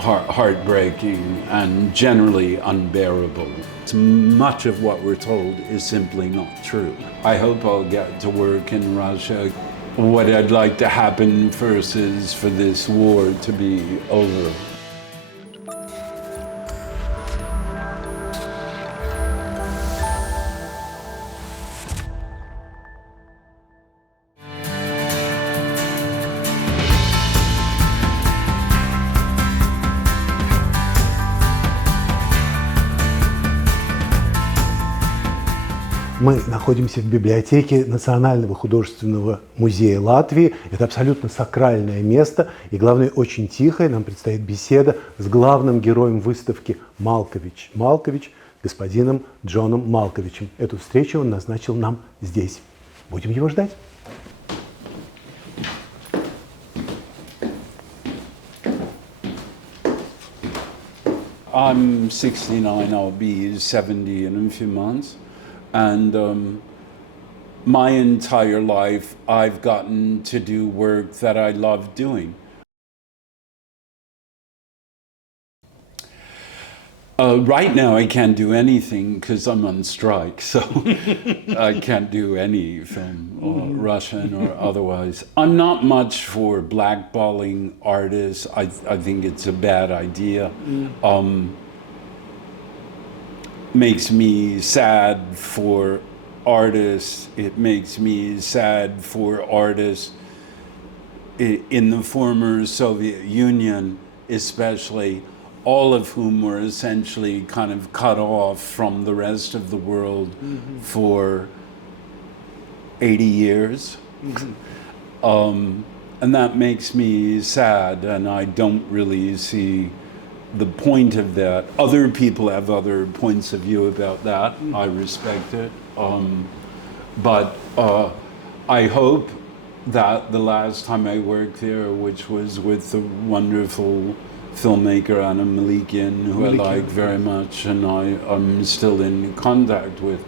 heartbreaking and generally unbearable. Much of what we're told is simply not true. I hope I'll get to work in Russia. What I'd like to happen first is for this war to be over. Мы находимся в библиотеке Национального художественного музея Латвии. Это абсолютно сакральное место. И, главное, очень тихое. Нам предстоит беседа с главным героем выставки Малкович, господином Джоном Малковичем. Эту встречу он назначил нам здесь. Будем его ждать. I'm 69, I'll be 70 in a few months. And my entire life, I've gotten to do work that I love doing. Right now, I can't do anything because I'm on strike, so I can't do any film, Russian or otherwise. I'm not much for blackballing artists. I think it's a bad idea. Makes me sad for artists. It makes me sad for artists in the former Soviet Union, especially, all of whom were essentially kind of cut off from the rest of the world for 80 years. And that makes me sad, and I don't really see the point of that. Other people have other points of view about that. I respect it. But I hope that the last time I worked there, which was with the wonderful filmmaker Anna Malikian, who I like very much and I'm still in contact with,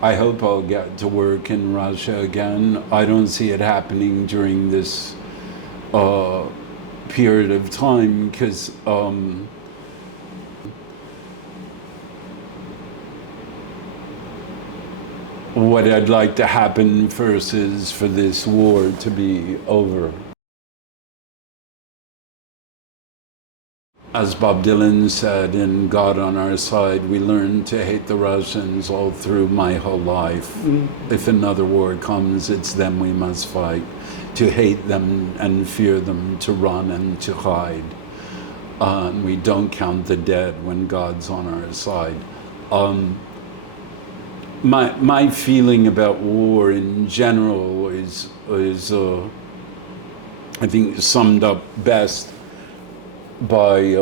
I hope I'll get to work in Russia again. I don't see it happening during this period of time because what I'd like to happen first is for this war to be over. As Boba Dilana said in God on Our Side, we learned to hate the Russians all through my whole life. If another war comes, it's them we must fight. To hate them and fear them, to run and to hide. And we don't count the dead when God's on our side. My feeling about war in general is I think summed up best by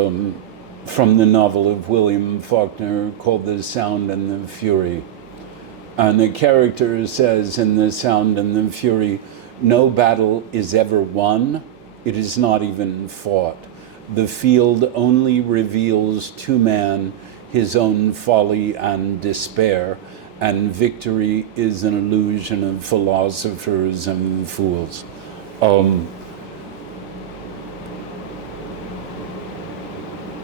from the novel of William Faulkner called The Sound and the Fury. And the character says in The Sound and the Fury, no battle is ever won, it is not even fought. The field only reveals to man his own folly and despair, and victory is an illusion of philosophers and fools.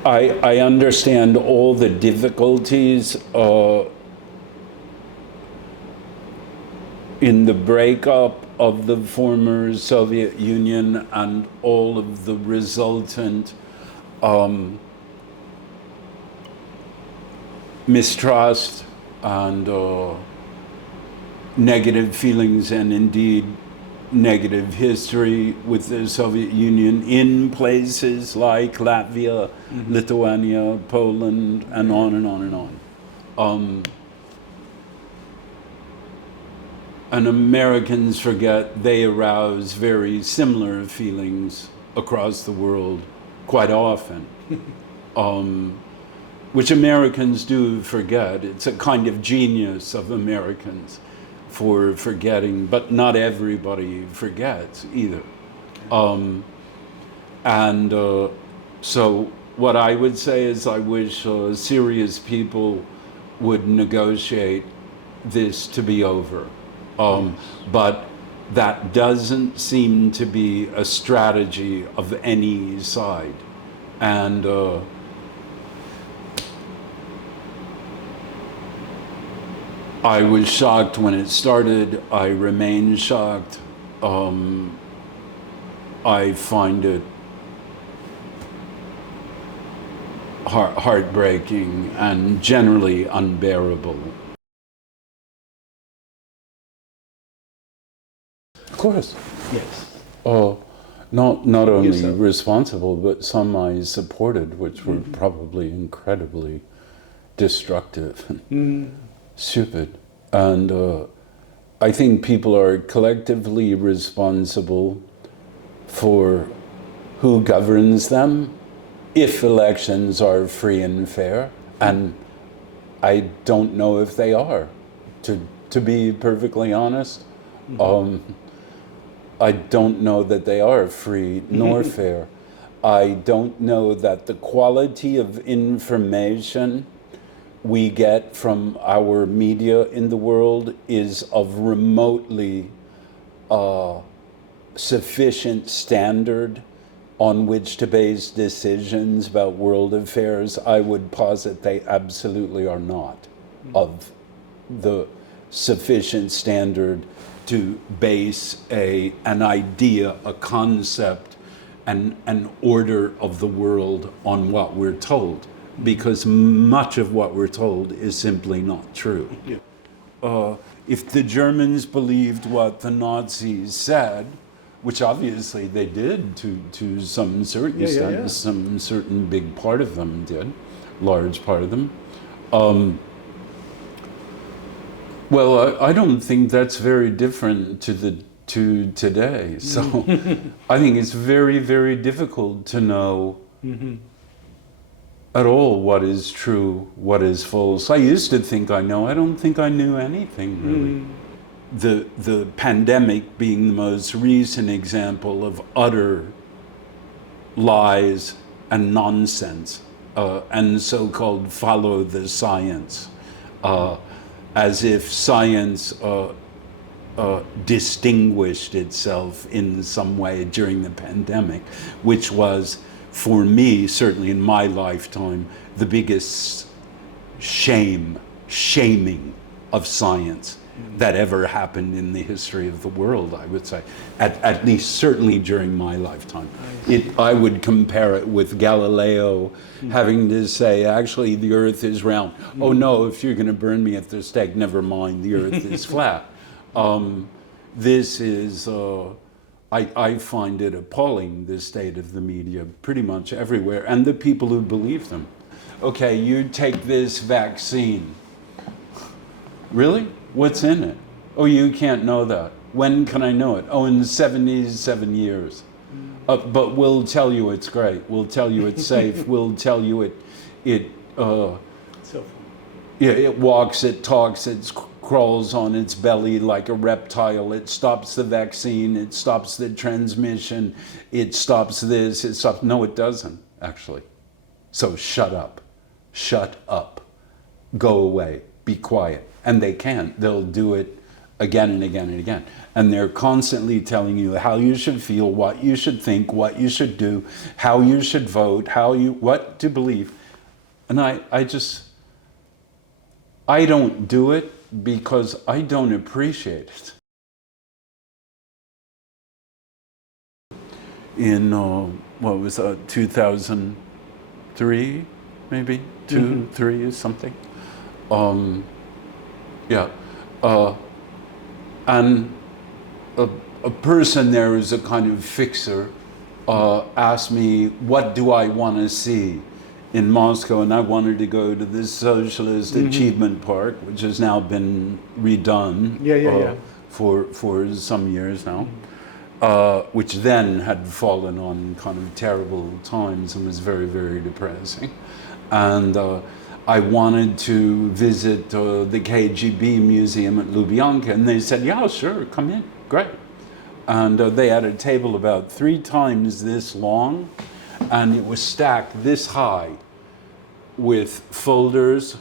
I understand all the difficulties in the breakup of the former Soviet Union and all of the resultant mistrust and negative feelings and indeed negative history with the Soviet Union in places like Latvia, Lithuania, Poland, and on and on and on. And Americans forget they arouse very similar feelings across the world quite often, which Americans do forget. It's a kind of genius of Americans for forgetting, but not everybody forgets either. So what I would say is I wish serious people would negotiate this to be over. But that doesn't seem to be a strategy of any side. And I was shocked when it started. I remain shocked. I find it heartbreaking and generally unbearable. Of course. Yes. Not only Yes, sir. responsible, but some I supported, which were probably incredibly destructive and stupid. And I think people are collectively responsible for who governs them if elections are free and fair. And I don't know if they are, to be perfectly honest. I don't know that they are free nor fair. I don't know that the quality of information we get from our media in the world is of remotely sufficient standard on which to base decisions about world affairs. I would posit they absolutely are not of the sufficient standard to base an idea, a concept, an order of the world on what we're told, because much of what we're told is simply not true. If the Germans believed what the Nazis said, which obviously they did to some certain extent, some certain big part of them did, large part of them, well, I don't think that's very different to today. So I think it's very, very difficult to know at all what is true, what is false. I used to think I know. I don't think I knew anything really. The pandemic being the most recent example of utter lies and nonsense and so-called follow the science. As if science distinguished itself in some way during the pandemic, which was, for me, certainly in my lifetime, the biggest shaming of science that ever happened in the history of the world, I would say, at least certainly during my lifetime. I would compare it with Galileo having to say, actually, the earth is round. Oh no, if you're gonna burn me at the stake, never mind, the earth is flat. This is, I find it appalling, the state of the media, pretty much everywhere, and the people who believe them. Okay, you take this vaccine. Really? What's in it? Oh, you can't know that. When can I know it? Oh, in 77 years. But we'll tell you it's great. We'll tell you it's safe. We'll tell you it walks, it talks, it crawls on its belly like a reptile. It stops the vaccine. It stops the transmission. It stops this. It stops. No, it doesn't, actually. So shut up. Shut up. Go away. Be quiet. And they can't. They'll do it again and again and again. And they're constantly telling you how you should feel, what you should think, what you should do, how you should vote, what to believe. And I don't do it because I don't appreciate it. In, 2003, maybe? 3 or something? And a person there who's a kind of fixer asked me, what do I want to see in Moscow? And I wanted to go to this Socialist Achievement Park, which has now been redone for some years now, which then had fallen on kind of terrible times and was very, very depressing. And I wanted to visit the KGB museum at Lubyanka, and they said, yeah, sure, come in, great. And they had a table about 3 times this long, and it was stacked this high with folders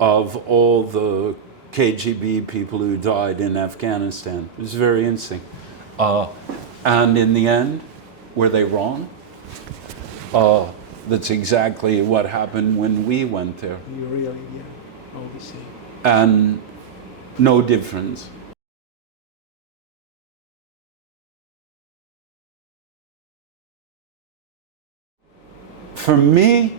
of all the KGB people who died in Afghanistan. It was very interesting. And in the end, were they wrong? That's exactly what happened when we went there. You really, yeah, all the same. And no difference. For me,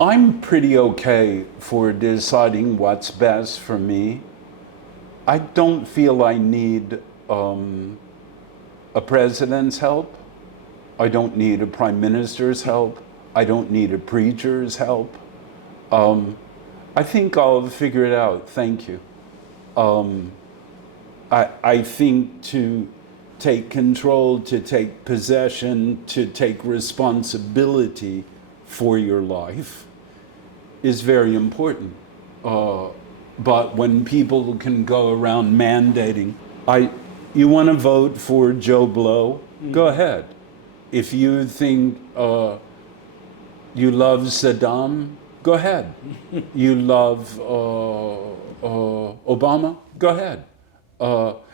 I'm pretty okay for deciding what's best for me. I don't feel I need a president's help. I don't need a prime minister's help. I don't need a preacher's help. I think I'll figure it out. Thank you. I think to take control, to take possession, to take responsibility for your life is very important. But when people can go around mandating, you want to vote for Joe Blow, go ahead. If you think you love Saddam, go ahead. You love Obama, go ahead.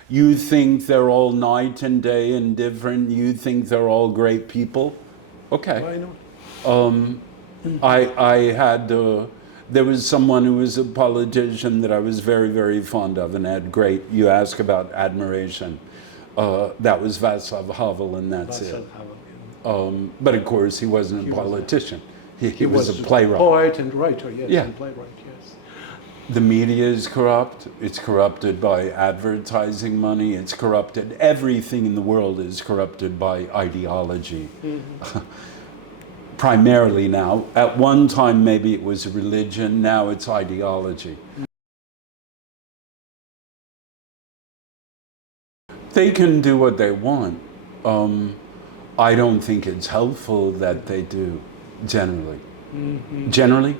You think they're all night and day and different, you think they're all great people, okay. Why not? There was someone who was a politician that I was very, very fond of and had great, you ask about admiration. That was Václav Havel, and that's it. But of course, he wasn't a politician. He was a playwright. Poet and writer, yes, Yeah. and playwright, yes. The media is corrupt. It's corrupted by advertising money. It's corrupted. Everything in the world is corrupted by ideology. Primarily now. At one time, maybe it was religion. Now it's ideology. They can do what they want. I don't think it's helpful that they do, generally. Generally.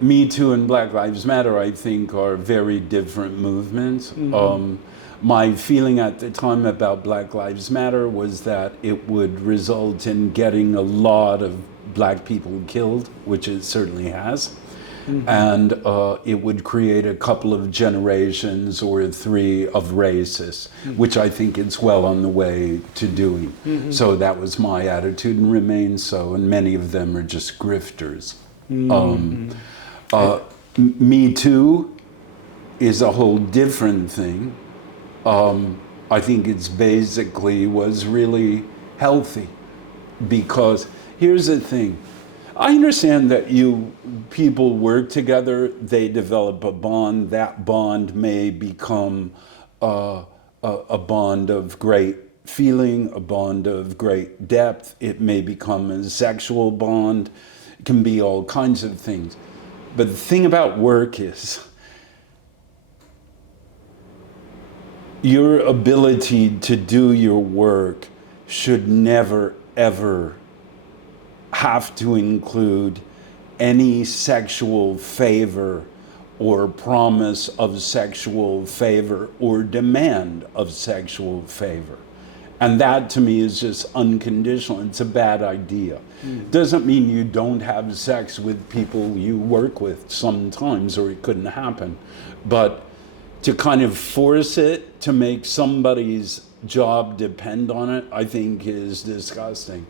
Me Too and Black Lives Matter, I think, are very different movements. My feeling at the time about Black Lives Matter was that it would result in getting a lot of black people killed, which it certainly has. And it would create a couple of generations or three of racists, which I think it's well on the way to doing. So that was my attitude and remains so, and many of them are just grifters. Me Too is a whole different thing. I think it's basically was really healthy because here's the thing. I understand that people work together, they develop a bond, that bond may become a bond of great feeling, a bond of great depth, it may become a sexual bond, it can be all kinds of things. But the thing about work is your ability to do your work should never, ever have to include any sexual favor or promise of sexual favor or demand of sexual favor. And that to me is just unconditional. It's a bad idea. Doesn't mean you don't have sex with people you work with sometimes, or it couldn't happen. But to kind of force it to make somebody's job depend on it, I think is disgusting.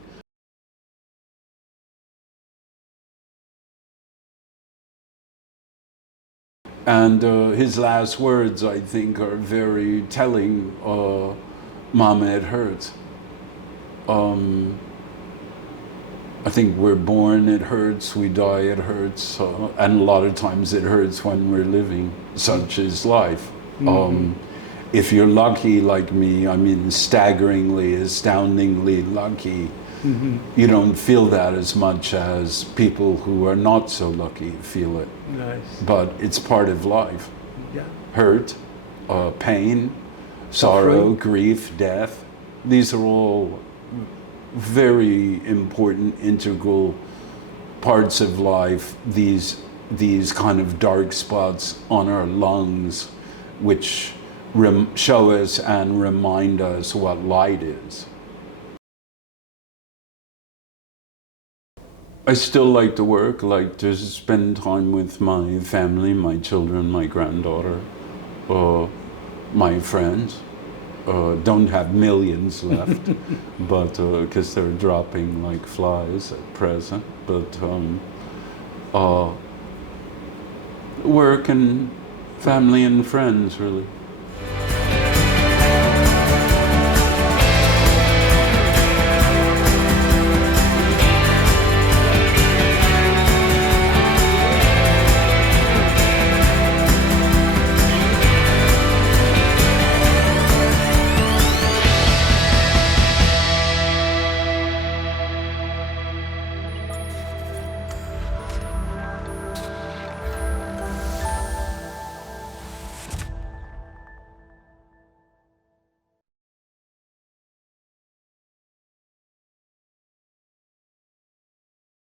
And his last words, I think, are very telling. Mama, it hurts. I think we're born, it hurts, we die, it hurts, and a lot of times it hurts when we're living. Such is life. If you're lucky like me, I mean staggeringly, astoundingly lucky, you don't feel that as much as people who are not so lucky feel it. Nice. But it's part of life. Yeah. Hurt, pain, sorrow, grief, death. These are all very important, integral parts of life. These kind of dark spots on our lungs, which show us and remind us what light is. I still like to work, like to spend time with my family, my children, my granddaughter, my friends. don't have millions left, but because they're dropping like flies at present. But work and family and friends, really.